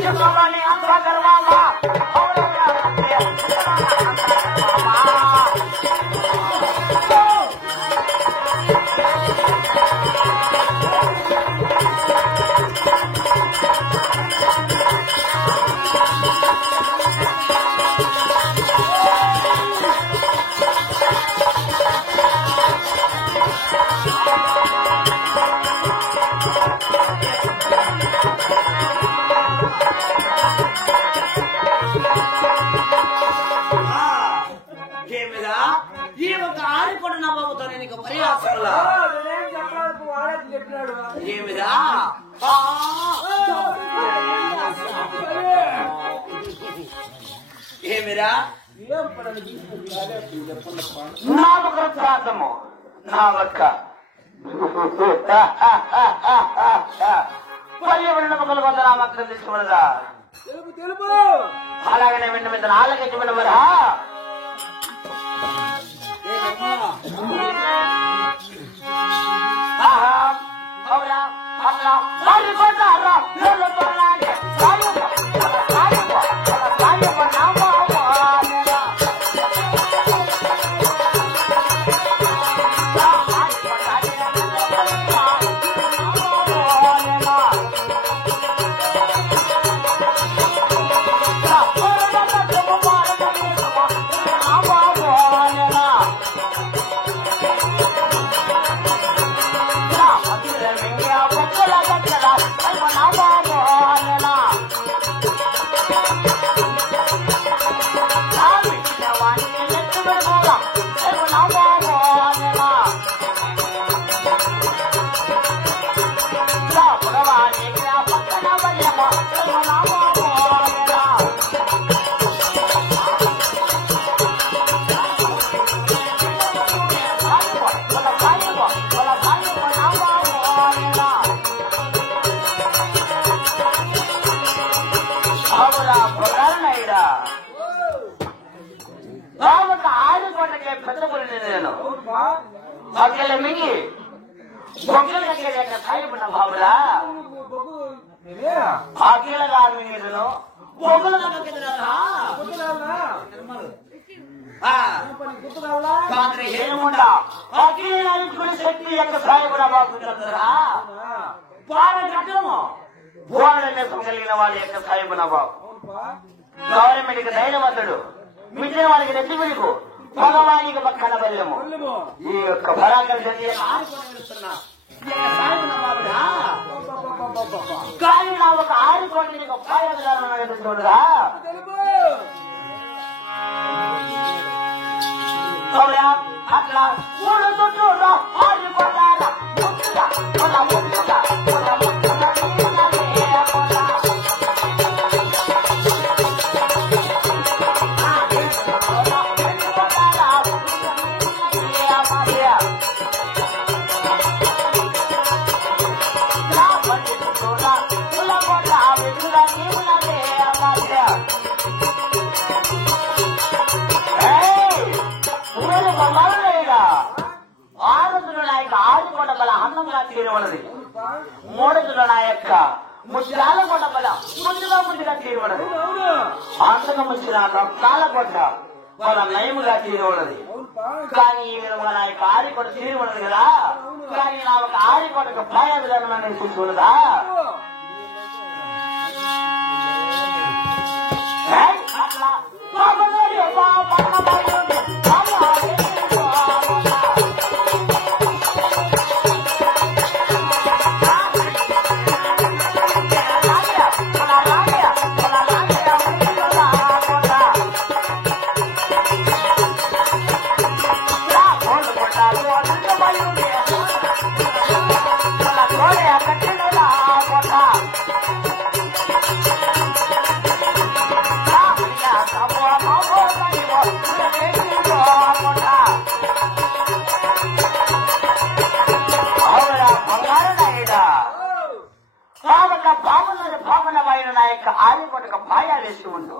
చెప్పమని అంత గర్వమా ఈ ఒక ఆరికొండ నమ్మకంతో నీకు పరిహాసంలా ఏమిదా ఏమిరా నా ఒక ప్రాంతము నా ఒక్క పర్యావరణ నమ్మకాలు కొంత నా మక్కలు తీసుకున్నదా తెలుపు అలాగనే వెంట మీద ఆలకించి వినమరా అక్కడ మింగి బొగ్గలు కట్టేట సాయపడిన బాబులా అఖిల రాదు మీరు బొగ్గలు ఏముండా అఖిల శక్తి యొక్క సాయపడ బాబురా బాగా కట్టము భూమి కలిగిన వాళ్ళ యొక్క సాయపడిన బాబు గవర్నమెంట్కి ధైర్యవంతుడు మిగిలిన వాళ్ళకి నెత్తి విడుకు భగవానికి పక్కన బల్లెము ఈ యొక్క పరాకం కానీ నా ఒక ఆరికోటి చూడరా అట్లా చూడరా ఆరిపోతారా అన్నంగా తీరవడది మూడదుల నా యొక్క ముచ్చాల కొండ బల ముందుగా తీరవడది అంతగా ముచ్చిన నొక్కాల కొండ వాళ్ళ నయముగా తీరవడది కానీ ఈ విధంగా నా యొక్క ఆరికొండ తీరవడదు కదా కానీ నా ఒక ఆరికొండకు ప్రాయ విధానం చూడదా అట్లా ఆరికొండకు పాయాలేసి ఉండు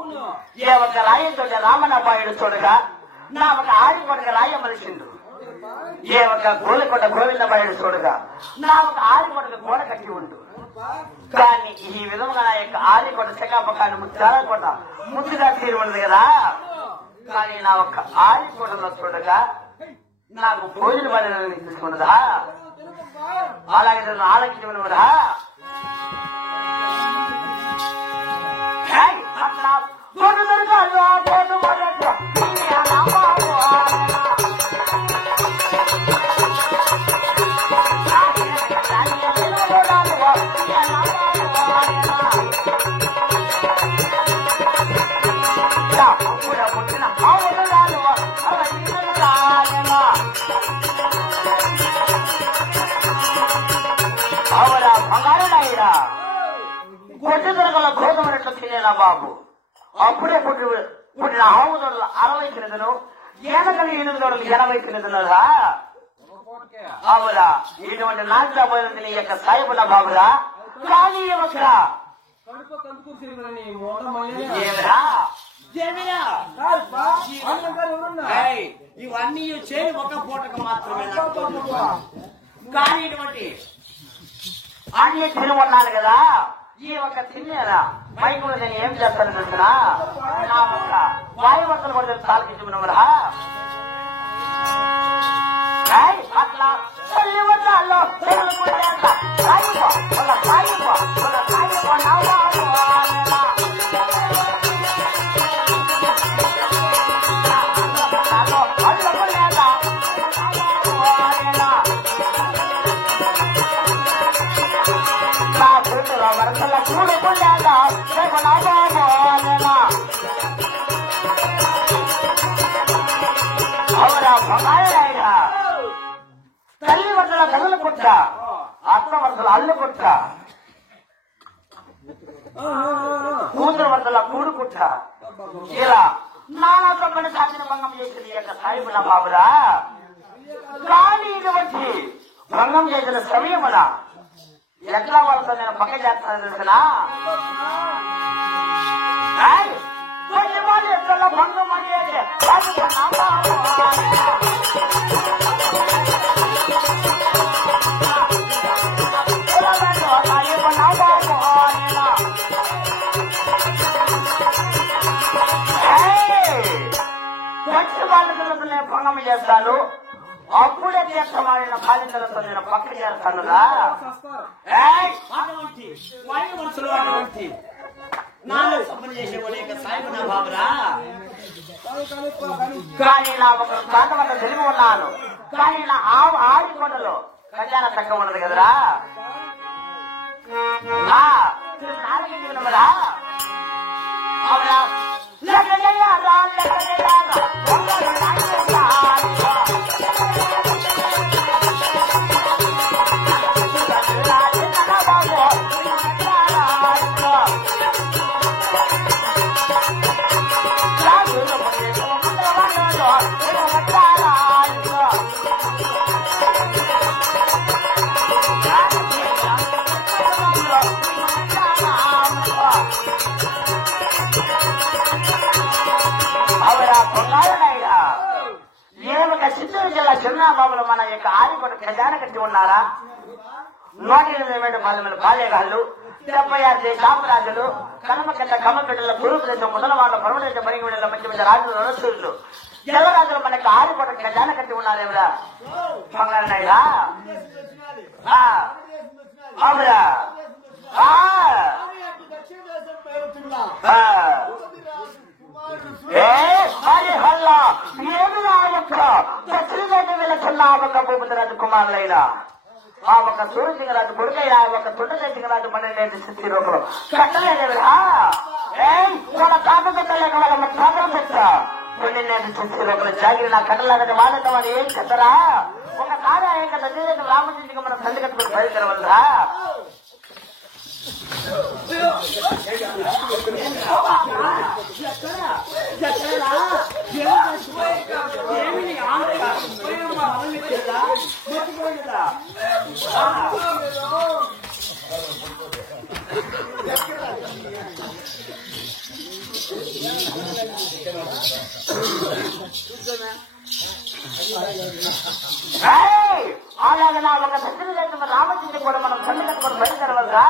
ఏ ఒక రాయంతో రామనాబాయుడు చూడగా నా ఒక ఆరికొండకు రాయ మలిసిండు ఏ ఒక గోలికొండ గోవిందబాయుడు చూడగా నా ఒక ఆరికొండకు గోడ కట్టి ఉండు కానీ ఈ విధంగా నా యొక్క ఆరికొండ శకాపకాన్ని ముచ్చాలకొండ ముద్దుగా తీరు ఉన్నది కదా. కానీ నా ఒక్క ఆరికొండలో చూడగా నాకు భోజన పని తీసుకున్నదా, అలాగే ఆలకించమన్నదా. అట్లా అవరా బంగారుడాయిరా కొట్టు దొరకల గోధుమనట్లు తినేనా బాబు. అప్పుడే పుట్టిన ఆవు దొరలు 60 తినదును, ఏనకలు 8 దొరలు 80 తినదునరా. అవురా ఇటువంటి నాశపోయింది నీ యొక్క సాయిబుల బాబురా. కానీ ఏమరా ఇవన్నీ చేరి ఒక పూటకు మాత్రమే. కానీ ఇటువంటి అన్ని తినమన్నాను కదా, ఈ ఒక్క తినేరా మైకులు నేను ఏం చేస్తాను తెలుసునా. నా ఒక్క వాయువర్తలు కూడా తాలకించుకున్నావురా. అట్లా తల్లి వద్దాల్లో వరసల కూడుకుండేదా అవరా బంగారుడాయిరా. తల్లి వరసల తగులు పుట్ట, అత్త వరసల అల్లు పుట్ట, కూతురు వరసల కూడు పుట్ట, ఇలా నానా తప్పని సాక్షిని భంగం చేసింది యొక్క సాయిబుల బాబురా. కానీ ఇటువంటి భంగం చేసిన సమయమున ఎట్లా వాళ్ళతో నేను పక్క చేస్తాను తెలిసిన. వాళ్ళు ఎట్లా భంగం అనేది వాళ్ళతో నేను భంగం చేస్తాను. అప్పుడే తీర్థమాడిన బాలికలతో నేను పక్క చేస్తానురా. కానీ నా ఒక ప్రాంత వద్ద తెలివి ఉన్నాను. కానీ నా ఆడికొండలో ఖజానా తక్కువ ఉన్నది కదరా. నాలుగురా చిత్తూరు జిల్లా చిరునాబాబులు మన యొక్క ఆదిపట ఖజానా కట్టి ఉన్నారా. 180 బాల్యగాళ్ళు, 76 కామరాజులు, కనమకట్ట కమ్మకట్టల కురుప్రదేశం ముసలవాళ్ళ పర్వదేశ పరిగణల మంచి మంచి రాజులు రణసూరులు జలరాజులు మనకు ఆదిపట ఖజానా కట్టి ఉన్నారేమిరా బంగారుడాయిరా. అవురా భూపతిరాజు కుమారులైనా ఆ ఒక సూర్యసింగరాజు కొడుకైనా ఒక తొండసింగరాజు 12 శక్తి రూపంలో కట్టలేదేవిరా. వాళ్ళ కాకలేక వాళ్ళ కాకలు పెట్టా 12 శక్తి రూపంలో జాగిరి నా కట్టలాగని వాళ్ళతో వాడు ఏం చెప్తారా. ఒకసారి ఆయన దగ్గర రామచంద్రికి మనం తల్లి కట్టుకుని బయలుదేరవద్దా. అలాగే నా ఒక శక్తిని చేసిన రామచంద్ర కూడా మనం కళ్ళు కట్టుకొని బయలుదేరవద్దా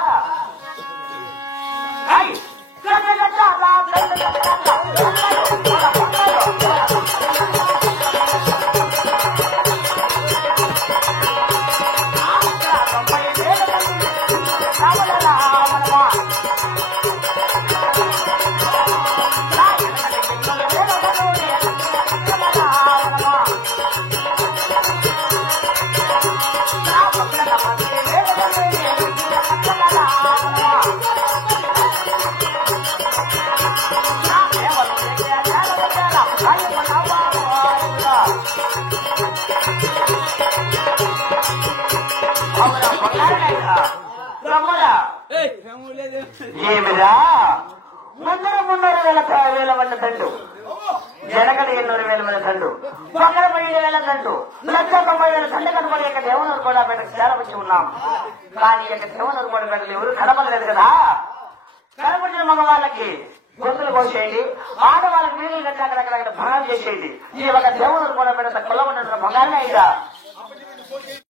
ఏమిరా ముందర 300,000 మంది తండ్రు వెనకటి 800,000 మంది తండ్రు పక్కన 7,000 తండ్రు 1,90,000 తండ్రి కనబడి యొక్క దేవనూరు కూడా పెట్టకు చేరవచ్చి ఉన్నాం. కానీ యొక్క దేవనూరు కూడా పెట్టలు ఎవరు కనబడలేదు కదా. కనబడిన మగవాళ్ళకి గొంతులు కోసేయండి, ఆడవాళ్ళకి వీళ్ళు కట్టి అక్కడక్కడ భంగం చేసేయండి. ఈ ఒక దేవనూరు కూడా పెడితే కొల్లబడిన బంగారమే అయిదా